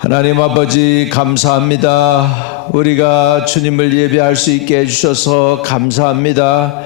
하나님 아버지 감사합니다. 우리가 주님을 예배할 수 있게 해주셔서 감사합니다.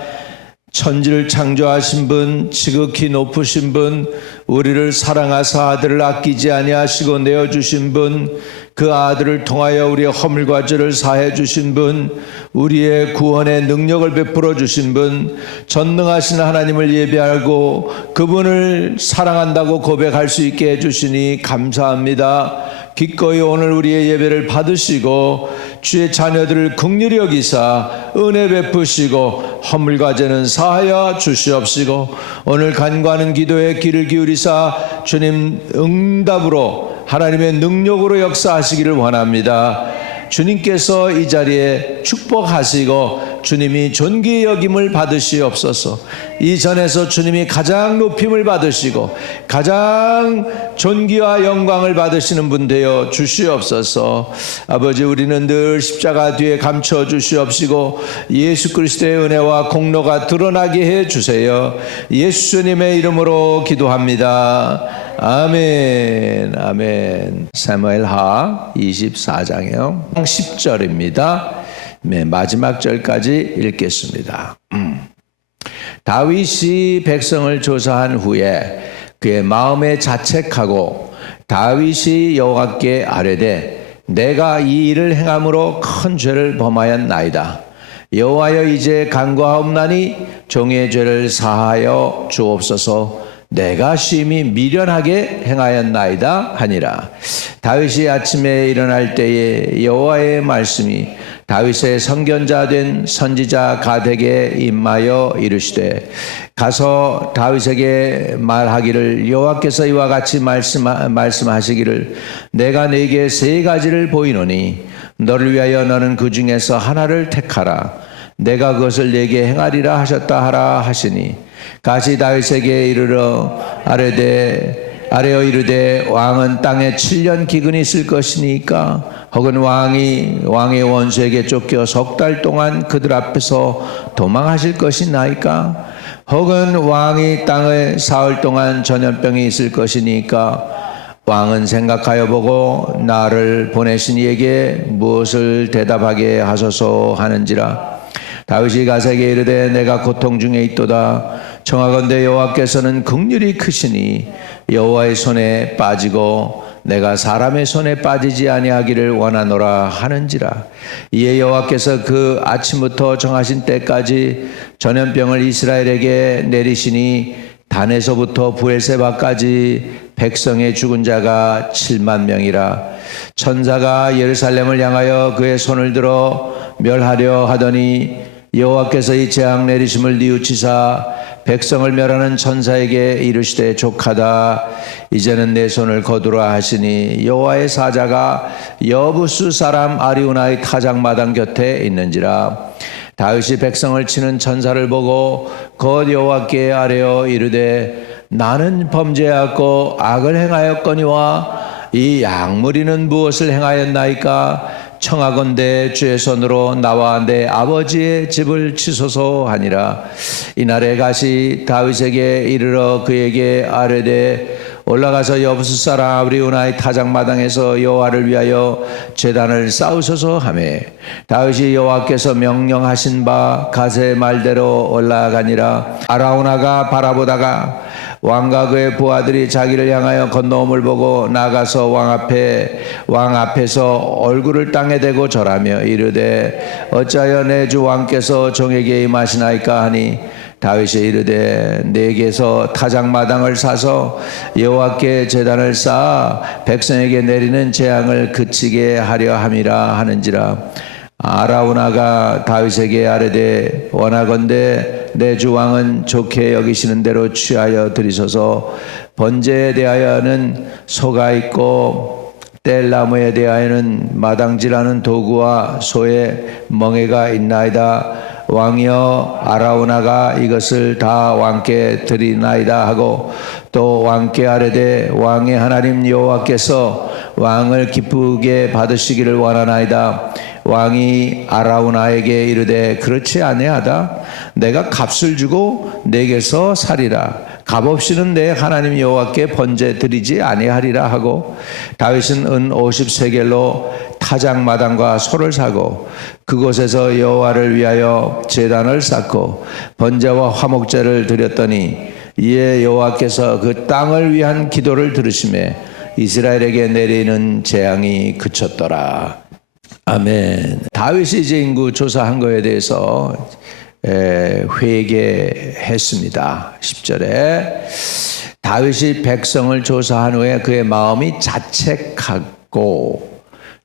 천지를 창조하신 분, 지극히 높으신 분, 우리를 사랑하사 아들을 아끼지 아니하시고 내어주신 분, 그 아들을 통하여 우리의 허물과 죄를 사해 주신 분, 우리의 구원의 능력을 베풀어 주신 분, 전능하신 하나님을 예배하고 그분을 사랑한다고 고백할 수 있게 해주시니 감사합니다. 기꺼이 오늘 우리의 예배를 받으시고 주의 자녀들을 긍휼히 여기사 은혜 베푸시고 허물과 죄는 사하여 주시옵시고, 오늘 간구하는 기도에 귀를 기울이사 주님 응답으로 하나님의 능력으로 역사하시기를 원합니다. 주님께서 이 자리에 축복하시고 주님이 존귀의 여김을 받으시옵소서. 이 전에서 주님이 가장 높임을 받으시고 가장 존귀와 영광을 받으시는 분 되어 주시옵소서. 아버지, 우리는 늘 십자가 뒤에 감춰 주시옵시고 예수 그리스도의 은혜와 공로가 드러나게 해 주세요. 예수님의 이름으로 기도합니다. 아멘. 아멘. 사무엘하 24장이요 10절입니다. 네, 마지막 절까지 읽겠습니다. 다윗이 백성을 조사한 후에 그의 마음에 자책하고 다윗이 여호와께 아뢰되 내가 이 일을 행함으로 큰 죄를 범하였나이다. 여호와여, 이제 간구하옵나니 종의 죄를 사하여 주옵소서. 내가 심히 미련하게 행하였나이다 하니라. 다윗이 아침에 일어날 때에 여호와의 말씀이 다윗의 선견자 된 선지자 가덱에 임하여 이르시되, 가서 다윗에게 말하기를 여호와께서 이와 같이 말씀하시기를 내가 네게 세 가지를 보이노니 너를 위하여 너는 그 중에서 하나를 택하라. 내가 그것을 네게 행하리라 하셨다 하라 하시니, 가시 다윗에게 이르러 아뢰어 이르되 왕은 땅에 7년 기근이 있을 것이니까 혹은 왕의 원수에게 쫓겨 석 달 동안 그들 앞에서 도망하실 것이나이까 혹은 왕이 땅에 사흘 동안 전염병이 있을 것이니까 왕은 생각하여 보고 나를 보내신 이에게 무엇을 대답하게 하소서 하는지라. 다윗이 가세에게 이르되 내가 고통 중에 있도다. 청하건대 여호와께서는 긍휼이 크시니 여호와의 손에 빠지고 내가 사람의 손에 빠지지 아니하기를 원하노라 하는지라. 이에 여호와께서 그 아침부터 정하신 때까지 전염병을 이스라엘에게 내리시니 단에서부터 브엘세바까지 백성의 죽은 자가 7만 명이라. 천사가 예루살렘을 향하여 그의 손을 들어 멸하려 하더니 여호와께서 이 재앙 내리심을 뉘우치사 백성을 멸하는 천사에게 이르시되 족하다. 이제는 내 손을 거두라 하시니 여호와의 사자가 여부수 사람 아리우나의 타작마당 곁에 있는지라. 다윗이 백성을 치는 천사를 보고 곧 여호와께 아뢰어 이르되 나는 범죄하였고 악을 행하였거니와 이 약무리는 무엇을 행하였나이까. 청하건대 주의 손으로 나와 내 아버지의 집을 치소서 하니라. 이날에 가시 다윗에게 이르러 그에게 아뢰되 올라가서 여부수 사람 아리우나의 타작마당에서 여호와를 위하여 제단을 쌓으소서 하매, 다윗이 여호와께서 명령하신 바 가세 말대로 올라가니라. 아라우나가 바라보다가 왕과 그의 부하들이 자기를 향하여 건너옴을 보고 나가서 왕 앞에서 얼굴을 땅에 대고 절하며 이르되 어찌하여 내 주 왕께서 종에게 임하시나이까 하니, 다윗이 이르되 내게서 타작마당을 사서 여호와께 제단을 쌓아 백성에게 내리는 재앙을 그치게 하려 함이라 하는지라. 아라우나가 다윗에게 아뢰되 원하건대 내 주 왕은 좋게 여기시는 대로 취하여 드리소서. 번제에 대하여는 소가 있고 뗄나무에 대하여는 마당질하는 도구와 소의 멍에가 있나이다. 왕이여 아라우나가 이것을 다 왕께 드리나이다 하고 또 왕께 아뢰되 왕의 하나님 여호와께서 왕을 기쁘게 받으시기를 원하나이다. 왕이 아라우나에게 이르되 그렇지 아니하다. 내가 값을 주고 내게서 살이라. 값없이는 내 하나님 여호와께 번제 드리지 아니하리라 하고 다윗은 은 50세겔로 타작마당과 소를 사고 그곳에서 여호와를 위하여 제단을 쌓고 번제와 화목제를 드렸더니 이에 여호와께서 그 땅을 위한 기도를 들으시매 이스라엘에게 내리는 재앙이 그쳤더라. 아멘. 다윗이 이제 인구 조사한 거에 대해서 회개했습니다. 10절에 다윗이 백성을 조사한 후에 그의 마음이 자책하고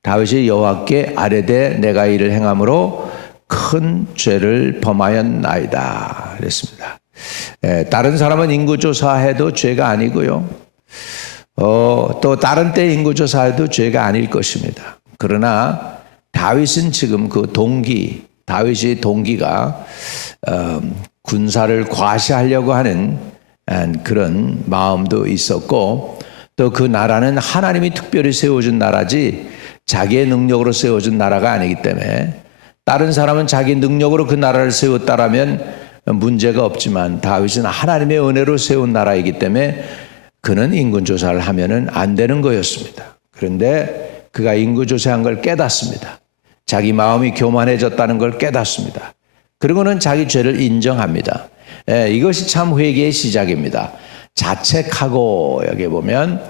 다윗이 여호와께 아뢰되 내가 이를 행함으로 큰 죄를 범하였나이다 그랬습니다. 다른 사람은 인구조사해도 죄가 아니고요. 또 다른 때 인구조사해도 죄가 아닐 것입니다. 그러나 다윗은 지금 그 다윗의 동기가 군사를 과시하려고 하는 그런 마음도 있었고 또 그 나라는 하나님이 특별히 세워준 나라지 자기의 능력으로 세워준 나라가 아니기 때문에 다른 사람은 자기 능력으로 그 나라를 세웠다라면 문제가 없지만 다윗은 하나님의 은혜로 세운 나라이기 때문에 그는 인군조사를 하면은 안 되는 거였습니다. 그런데 그가 인구조사한 걸 깨닫습니다. 자기 마음이 교만해졌다는 걸 깨닫습니다. 그리고는 자기 죄를 인정합니다. 이것이 참 회개의 시작입니다. 자책하고 여기 보면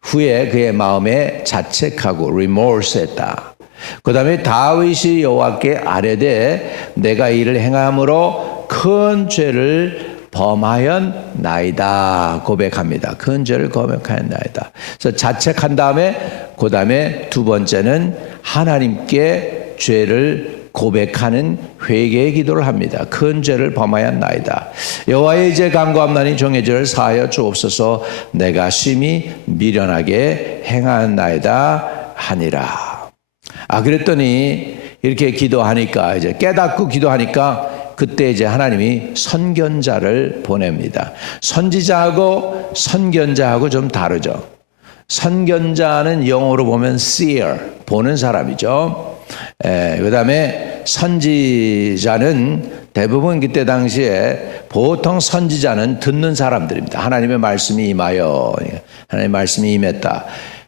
후에 그의 마음에 자책하고 remorse했다. 그 다음에 다윗이 여호와께 아뢰되 내가 이를 행함으로 큰 죄를 범하였나이다 고백합니다. 큰 죄를 범하였나이다. 그래서 자책한 다음에 그 다음에 두 번째는 하나님께 죄를 고백하는 회개의 기도를 합니다. 큰 죄를 범하였나이다. 여호와의 이제 간구함나니 종의 죄를 사하여 주옵소서. 내가 심히 미련하게 행하였나이다 하니라. 그랬더니 이렇게 기도하니까 이제 깨닫고 기도하니까 그때 이제 하나님이 선견자를 보냅니다. 선지자하고 선견자하고 좀 다르죠. 선견자는 영어로 보면 seer, 보는 사람이죠. 그 다음에 선지자는 대부분 그때 당시에 보통 선지자는 듣는 사람들입니다. 하나님의 말씀이 임하여, 하나님의 말씀이 임했다.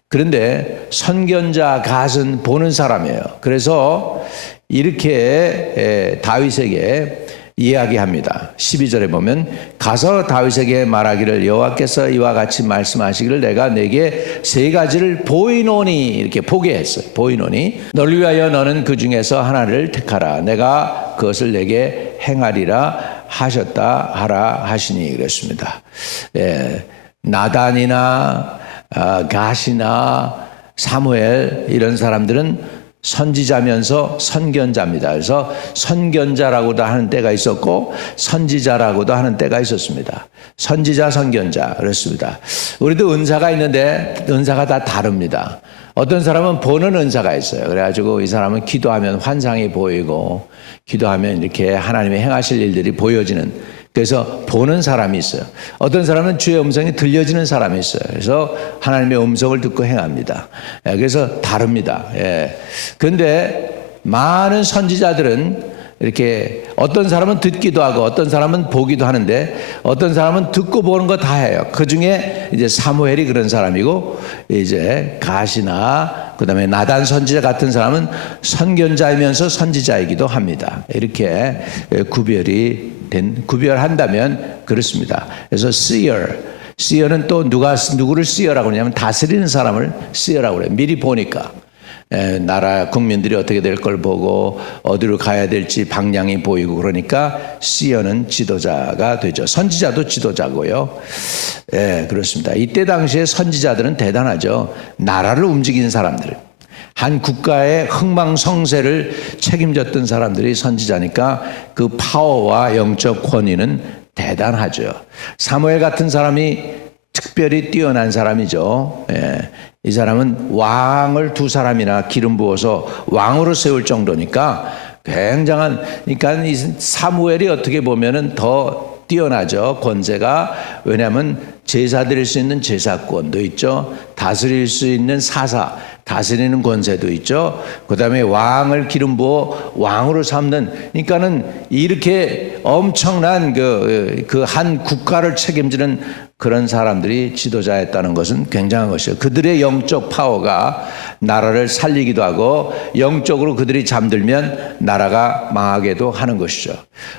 그런데 선견자 갓은 보는 사람이에요. 그래서 이렇게 다윗에게 이야기합니다. 12절에 보면 가서 다윗에게 말하기를 여호와께서 이와 같이 말씀하시기를 내가 내게 세 가지를 보이노니 이렇게 보게 했어요. 보이노니 너를 위하여 너는 그 중에서 하나를 택하라. 내가 그것을 내게 행하리라 하셨다 하라 하시니 그랬습니다. 나단이나 갓이나 사무엘 이런 사람들은 선지자면서 선견자입니다. 그래서 선견자라고도 하는 때가 있었고 선지자라고도 하는 때가 있었습니다. 선지자, 선견자 그렇습니다. 우리도 은사가 있는데 은사가 다 다릅니다. 어떤 사람은 보는 은사가 있어요. 그래가지고 이 사람은 기도하면 환상이 보이고 기도하면 이렇게 하나님의 행하실 일들이 보여지는, 그래서 보는 사람이 있어요. 어떤 사람은 주의 음성이 들려지는 사람이 있어요. 그래서 하나님의 음성을 듣고 행합니다. 그래서 다릅니다. 그런데 많은 선지자들은 이렇게 어떤 사람은 듣기도 하고 어떤 사람은 보기도 하는데 어떤 사람은 듣고 보는 거 다 해요. 그 중에 이제 사무엘이 그런 사람이고 이제 갓이나 그다음에 나단 선지자 같은 사람은 선견자이면서 선지자이기도 합니다. 이렇게 구별한다면 그렇습니다. 그래서 seer는 또 누구를 seer라고 하냐면 다스리는 사람을 seer라고 그래요. 미리 보니까. 나라 국민들이 어떻게 될 걸 보고 어디로 가야 될지 방향이 보이고 그러니까 seer는 지도자가 되죠. 선지자도 지도자고요. 그렇습니다. 이때 당시에 선지자들은 대단하죠. 나라를 움직이는 사람들. 한 국가의 흥망성쇠를 책임졌던 사람들이 선지자니까 그 파워와 영적 권위는 대단하죠. 사무엘 같은 사람이 특별히 뛰어난 사람이죠. 예. 이 사람은 왕을 2사람이나 기름 부어서 왕으로 세울 정도니까 굉장한, 그러니까 이 사무엘이 어떻게 보면은 더 뛰어나죠. 권세가. 왜냐하면 제사 드릴 수 있는 제사권도 있죠. 다스릴 수 있는 사사, 다스리는 권세도 있죠. 그 다음에 왕을 기름 부어 왕으로 삼는, 그러니까는 이렇게 엄청난 그 한 국가를 책임지는 그런 사람들이 지도자였다는 것은 굉장한 것이에요. 그들의 영적 파워가 나라를 살리기도 하고 영적으로 그들이 잠들면 나라가 망하게도 하는 것이죠.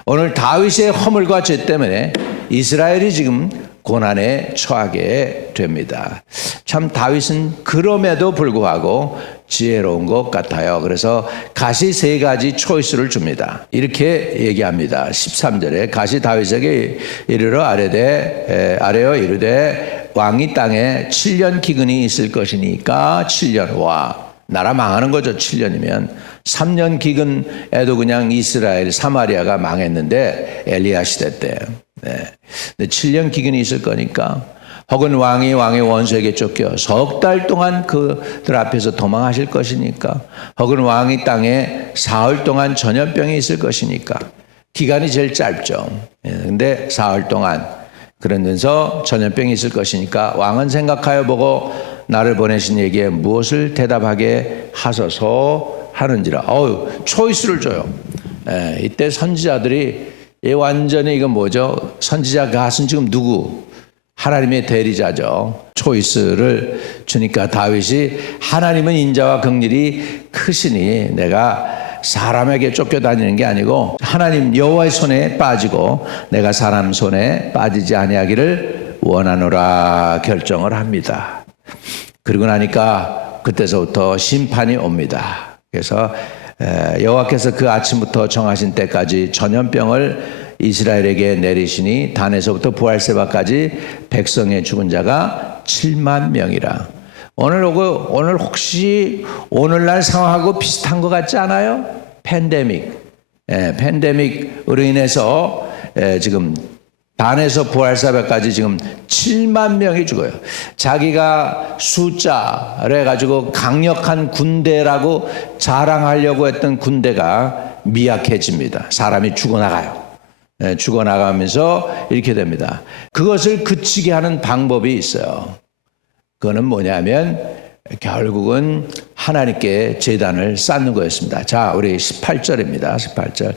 오늘 다윗의 허물과 죄 때문에 이스라엘이 지금 고난에 처하게 됩니다. 참 다윗은 그럼에도 불구하고 지혜로운 것 같아요. 그래서 가시 3가지 초이스를 줍니다. 이렇게 얘기합니다. 13절에 가시 다윗에게 이르러 아뢰어 이르되 왕이 땅에 7년 기근이 있을 것이니까 7년. 와, 나라 망하는 거죠. 7년이면 3년 기근에도 그냥 이스라엘 사마리아가 망했는데 엘리야 시대 때. 네. 근데 7년 기근이 있을 거니까, 혹은 왕이 왕의 원수에게 쫓겨 석 달 동안 그들 앞에서 도망하실 것이니까, 혹은 왕이 땅에 사흘 동안 전염병이 있을 것이니까, 기간이 제일 짧죠. 근데 사흘 동안 그러면서 전염병이 있을 것이니까 왕은 생각하여 보고 나를 보내신 얘기에 무엇을 대답하게 하소서 하는지라. 초이스를 줘요. 이때 선지자들이 완전히 이건 뭐죠? 선지자 갓은 지금 누구? 하나님의 대리자죠. 초이스를 주니까 다윗이 하나님은 인자와 긍휼이 크시니 내가 사람에게 쫓겨다니는 게 아니고 하나님 여호와의 손에 빠지고 내가 사람 손에 빠지지 아니하기를 원하노라 결정을 합니다. 그리고 나니까 그때서부터 심판이 옵니다. 그래서 여호와께서 그 아침부터 정하신 때까지 전염병을 이스라엘에게 내리시니 단에서부터 부할세바까지 백성의 죽은 자가 7만 명이라. 오늘 혹시 오늘날 상황하고 비슷한 것 같지 않아요? 팬데믹. 팬데믹으로 인해서 지금 단에서 부할세바까지 지금 7만 명이 죽어요. 자기가 숫자를 해가지고 강력한 군대라고 자랑하려고 했던 군대가 미약해집니다. 사람이 죽어나가요. 죽어나가면서 이렇게 됩니다. 그것을 그치게 하는 방법이 있어요. 그거는 뭐냐면 결국은 하나님께 제단을 쌓는 거였습니다. 자, 우리 18절입니다. 18절.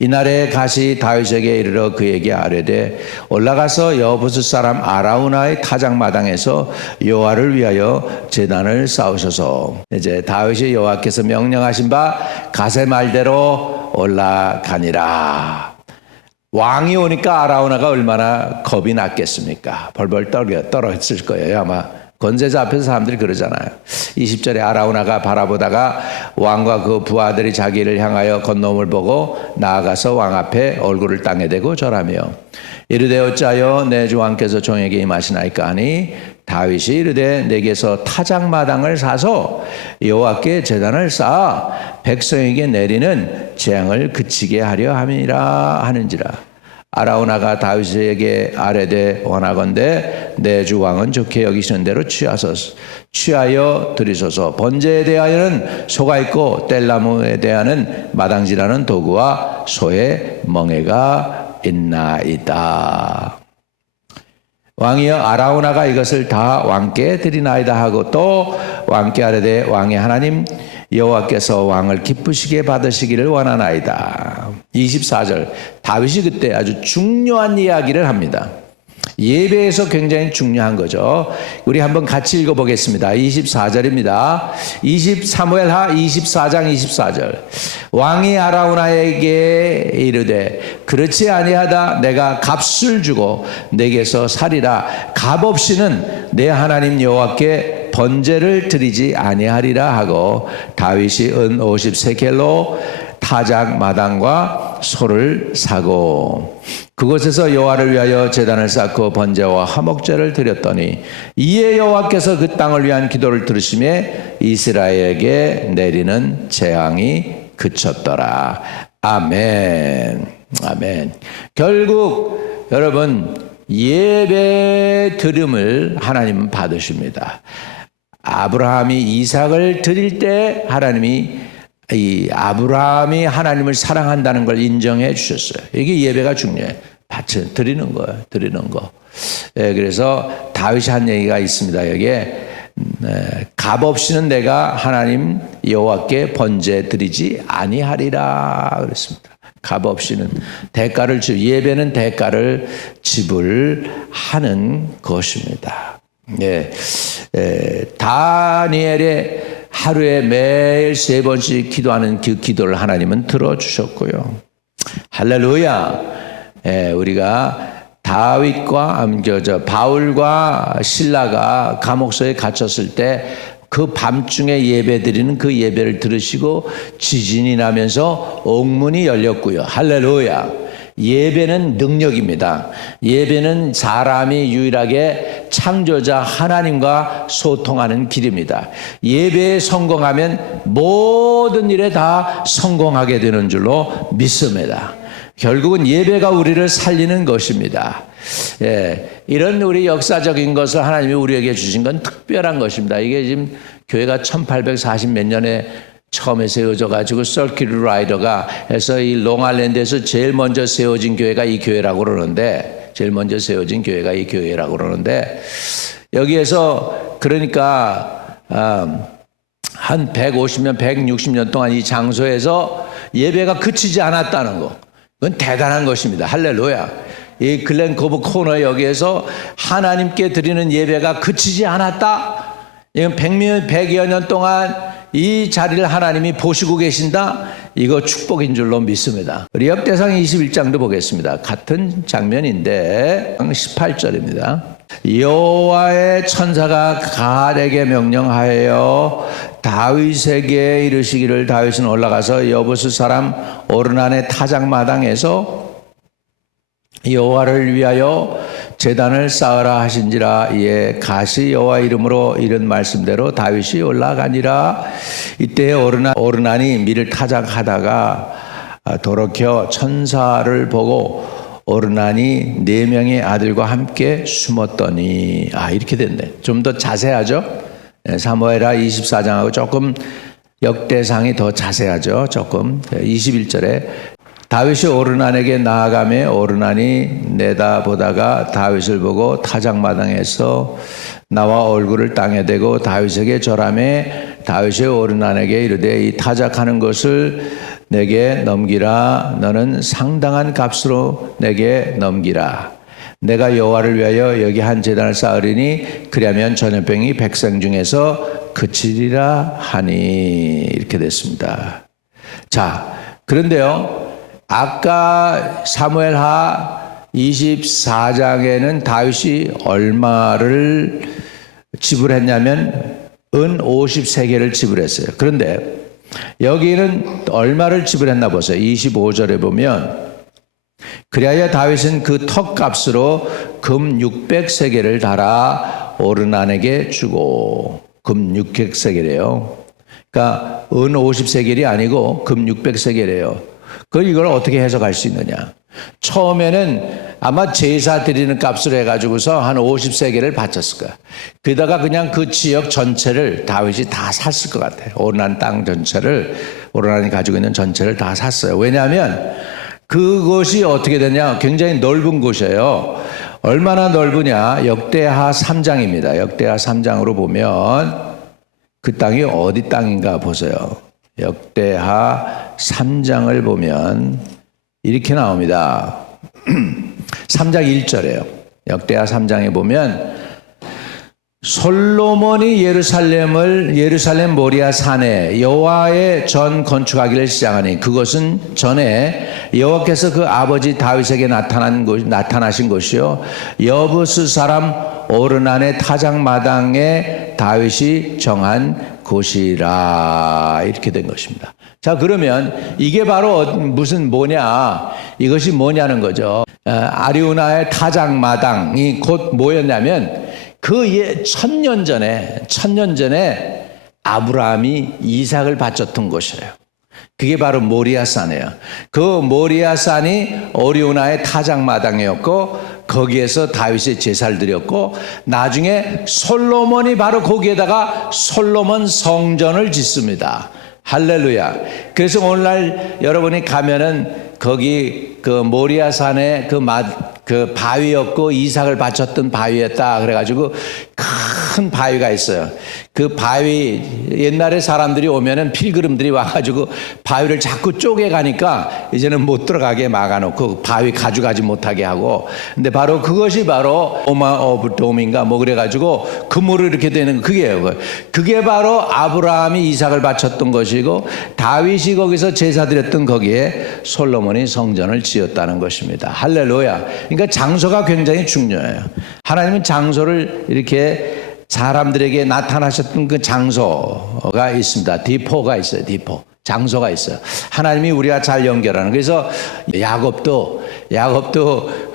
이날에 가시 다윗에게 이르러 그에게 아뢰되 올라가서 여부스 사람 아라우나의 타작마당에서 여호와를 위하여 제단을 쌓으소서. 이제 다윗이 여호와께서 명령하신 바 가세 말대로 올라가니라. 왕이 오니까 아라우나가 얼마나 겁이 났겠습니까? 벌벌 떨었을 거예요. 아마 권세자 앞에서 사람들이 그러잖아요. 20절에 아라우나가 바라보다가 왕과 그 부하들이 자기를 향하여 건너옴을 보고 나아가서 왕 앞에 얼굴을 땅에 대고 절하며 이르되 어찌하여 내 주 왕께서 종에게 임하시나이까 하니 다윗이 이르되 내게서 타작마당을 사서 여호와께 제단을 쌓아 백성에게 내리는 재앙을 그치게 하려 함이라 하는지라. 아라우나가 다윗에게 아뢰되 원하건대 내 주 왕은 좋게 여기시는 대로 취하여 드리소서. 번제에 대하여는 소가 있고 뗄나무에 대하여는 마당질하는 도구와 소의 멍에가 있나이다. 왕이여 아라우나가 이것을 다 왕께 드리나이다 하고 또 왕께 아뢰되 왕의 하나님 여호와께서 왕을 기쁘시게 받으시기를 원하나이다. 24절 다윗이 그때 아주 중요한 이야기를 합니다. 예배에서 굉장히 중요한 거죠. 우리 한번 같이 읽어보겠습니다. 24절입니다. 23회 24장 24절 왕이 아라우나에게 이르되 그렇지 아니하다 내가 값을 주고 내게서 살이라 값 없이는 내 하나님 여호와께 번제를 드리지 아니하리라 하고 다윗이 은 50세겔로 타작 마당과 소를 사고 그곳에서 여호와를 위하여 제단을 쌓고 번제와 화목제를 드렸더니 이에 여호와께서 그 땅을 위한 기도를 들으시매 이스라엘에게 내리는 재앙이 그쳤더라. 아멘. 아멘. 결국 여러분 예배 드림을 하나님은 받으십니다. 아브라함이 이삭을 드릴 때 하나님이 아브라함이 하나님을 사랑한다는 걸 인정해 주셨어요. 이게 예배가 중요해요. 드리는 거예요. 드리는 거. 예, 그래서 다윗이 한 얘기가 있습니다. 여기에 값 없이는 내가 하나님 여호와께 번제 드리지 아니하리라 그랬습니다. 값 없이는 대가를 예배는 대가를 지불하는 것입니다. 예, 다니엘의 하루에 매일 3번씩 기도하는 그 기도를 하나님은 들어주셨고요. 할렐루야. 예, 우리가 다윗과 바울과 실라가 감옥소에 갇혔을 때 그 밤중에 예배 드리는 그 예배를 들으시고 지진이 나면서 옥문이 열렸고요. 할렐루야. 예배는 능력입니다. 예배는 사람이 유일하게 창조자 하나님과 소통하는 길입니다. 예배에 성공하면 모든 일에 다 성공하게 되는 줄로 믿습니다. 결국은 예배가 우리를 살리는 것입니다. 예, 이런 우리 역사적인 것을 하나님이 우리에게 주신 건 특별한 것입니다. 이게 지금 교회가 1840 몇 년에 처음에 세워져 가지고 서킷 라이더가 해서 이 롱아일랜드에서 제일 먼저 세워진 교회가 이 교회라고 그러는데 제일 먼저 세워진 교회가 이 교회라고 그러는데 여기에서 그러니까 한 150년 160년 동안 이 장소에서 예배가 그치지 않았다는 거 그건 대단한 것입니다. 할렐루야. 이 글렌 코브 코너 여기에서 하나님께 드리는 예배가 그치지 않았다. 이건 100여 년 동안 이 자리를 하나님이 보시고 계신다. 이거 축복인 줄로 믿습니다. 우리 역대상 21장도 보겠습니다. 같은 장면인데 18절입니다. 여호와의 천사가 갓에게 명령하여 다윗에게 이르시기를 다윗은 올라가서 여부스 사람 오르난의 타작마당에서 여호와를 위하여 제단을 쌓으라 하신지라. 이에 갓이 여호와 이름으로 이른 말씀대로 다윗이 올라가니라. 이때 오르난이 밀을 타작하다가 돌이켜 천사를 보고 오르난이 4명의 아들과 함께 숨었더니 이렇게 됐네. 좀 더 자세하죠. 사무엘하 24장하고 조금 역대상이 더 자세하죠. 조금 21절에 다윗이 오르난에게 나아가며 오르난이 내다보다가 다윗을 보고 타작마당에서 나와 얼굴을 땅에 대고 다윗에게 절하며 다윗이 오르난에게 이르되 이 타작하는 것을 내게 넘기라. 너는 상당한 값으로 내게 넘기라. 내가 여호와를 위하여 여기 한 제단을 쌓으리니 그리하면 전염병이 백성 중에서 그치리라 하니. 이렇게 됐습니다. 자, 그런데요, 아까 사무엘하 24장에는 다윗이 얼마를 지불했냐면 은 50세겔을 지불했어요. 그런데 여기는 얼마를 지불했나 보세요. 25절에 보면 그리하여 다윗은 그 턱값으로 금 600세겔을 달아 오르난에게 주고. 금 600세겔이에요. 그러니까 은 50세겔이 아니고 금 600세겔이에요. 이걸 어떻게 해석할 수 있느냐? 처음에는 아마 제사 드리는 값으로 해가지고서 한 50세겔을 바쳤을 거야. 그러다가 그냥 그 지역 전체를 다윗이 다 샀을 것 같아요. 오르난 땅 전체를, 오르난이 가지고 있는 전체를 다 샀어요. 왜냐하면 그것이 어떻게 되냐? 굉장히 넓은 곳이에요. 얼마나 넓으냐? 역대하 3장입니다. 역대하 3장으로 보면 그 땅이 어디 땅인가 보세요. 역대하 3장을 보면 이렇게 나옵니다. 3장 1절이에요. 역대하 3장에 보면 솔로몬이 예루살렘 모리아 산에 여호와의 전 건축하기를 시작하니 그것은 전에 여호와께서 그 아버지 다윗에게 나타나신 곳이요 여부스 사람 오르난의 타작마당에 다윗이 정한 곳이라. 이렇게 된 것입니다. 자, 그러면 이게 바로 무슨 뭐냐, 이것이 뭐냐는 거죠. 아리우나의 타작마당이 곧 뭐였냐면 그 천년 전에 아브라함이 이삭을 바쳤던 곳이에요. 그게 바로 모리아산이에요. 그 모리아산이 아리우나의 타작마당이었고 거기에서 다윗이 제사를 드렸고 나중에 솔로몬이 바로 거기에다가 솔로몬 성전을 짓습니다. 할렐루야. 그래서 오늘날 여러분이 가면은 거기 그 모리아산에 그 바위였고 이삭을 바쳤던 바위였다 그래가지고 큰 바위가 있어요. 그 바위 옛날에 사람들이 오면은 필그림들이 와가지고 바위를 자꾸 쪼개가니까 이제는 못 들어가게 막아놓고 바위 가져가지 못하게 하고, 근데 바로 그것이 바로 오마 오브 돔인가 뭐 그래가지고 금으로 이렇게 되는 그게요. 그게 바로 아브라함이 이삭을 바쳤던 것이고 다윗이 거기서 제사드렸던 거기에 솔로몬이 성전을 지었다는 것입니다. 할렐루야. 그러니까 장소가 굉장히 중요해요. 하나님은 장소를 이렇게 사람들에게 나타나셨던 그 장소가 있습니다. 디포가 있어요. 디포. 장소가 있어요. 하나님이 우리와 잘 연결하는. 그래서 야곱도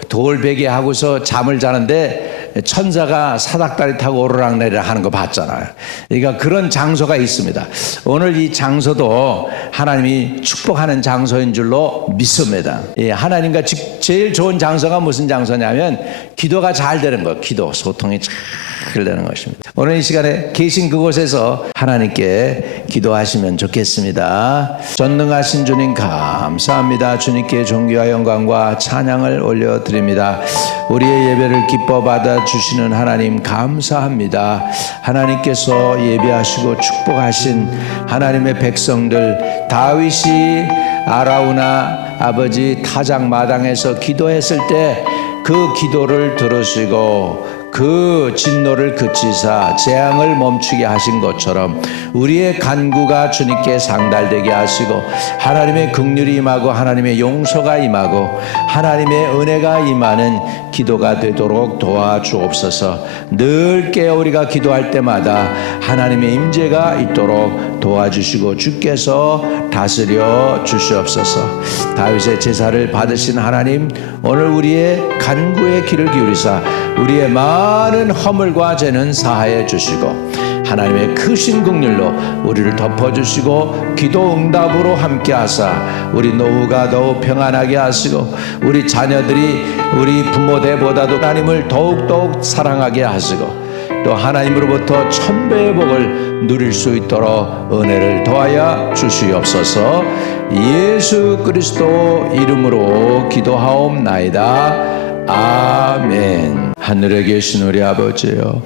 돌베개 하고서 잠을 자는데 천사가 사닥다리 타고 오르락내리락 하는 거 봤잖아요. 그러니까 그런 장소가 있습니다. 오늘 이 장소도 하나님이 축복하는 장소인 줄로 믿습니다. 하나님과 제일 좋은 장소가 무슨 장소냐면 기도가 잘 되는 거예요. 기도, 소통이 잘 되는 것입니다. 오늘 이 시간에 계신 그곳에서 하나님께 기도하시면 좋겠습니다. 전능하신 주님 감사합니다. 주님께 존귀와 영광과 찬양을 올려드립니다. 우리의 예배를 기뻐 받아주시는 하나님 감사합니다. 하나님께서 예배하시고 축복하신 하나님의 백성들, 다윗이 아라우나 아버지 타작마당에서 기도했을 때 그 기도를 들으시고 그 진노를 그치사 재앙을 멈추게 하신 것처럼 우리의 간구가 주님께 상달되게 하시고 하나님의 긍휼이 임하고 하나님의 용서가 임하고 하나님의 은혜가 임하는 기도가 되도록 도와주옵소서. 늘 깨어 우리가 기도할 때마다 하나님의 임재가 있도록 도와주시고 주께서 다스려 주시옵소서. 다윗의 제사를 받으신 하나님, 오늘 우리의 간구의 귀를 기울이사 우리의 많은 허물과 죄는 사하여 주시고 하나님의 크신 긍휼로 우리를 덮어주시고 기도 응답으로 함께 하사 우리 노후가 더욱 평안하게 하시고 우리 자녀들이 우리 부모대보다도 하나님을 더욱더욱 사랑하게 하시고 또 하나님으로부터 천배의 복을 누릴 수 있도록 은혜를 더하여 주시옵소서. 예수 그리스도 이름으로 기도하옵나이다. 아멘. 하늘에 계신 우리 아버지여,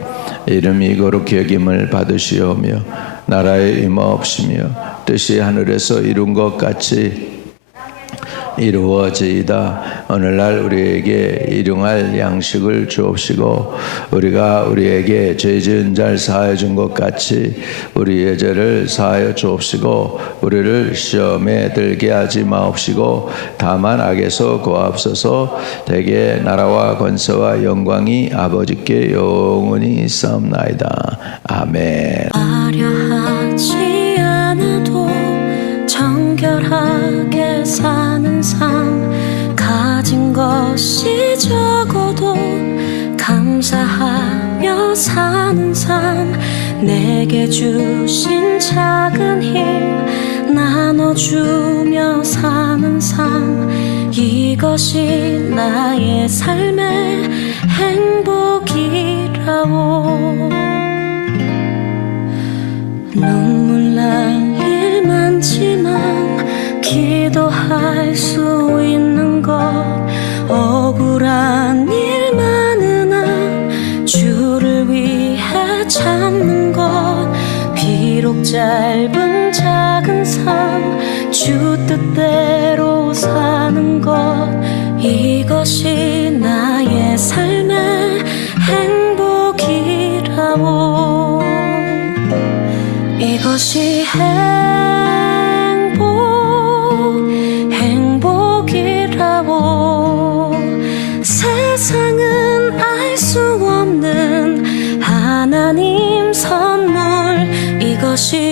이름이 거룩히 여김을 받으시오며 나라의 임하옵시며 뜻이 하늘에서 이룬 것 같이 이루어지이다. 오늘날 우리에게 일용할 양식을 주옵시고 우리가 우리에게 죄 지은 자를 사하여 준 것 같이 우리의 죄를 사하여 주옵시고 우리를 시험에 들게 하지 마옵시고 다만 악에서 구하옵소서. 대개 나라와 권세와 영광이 아버지께 영원히 있사옵나이다. 아멘. 화려하지 않아도 정결하게 사는 삶, 가진 것이 적어도 감사하며 사는 삶, 내게 주신 작은 힘 나눠주며 사는 삶, 이것이 나의 삶의 행복이라오. 눈물 날 일 많지만 기도할 수 있는 것, 억울한 일 많으나 주를 위해 참는 것, 비록 짧은 작은 삶 주 뜻대로 사는 것, 이것이 나의 삶의 행복이라오. 이것이 행복이라고. 세상은 알 수 없는 하나님 선물, 이것이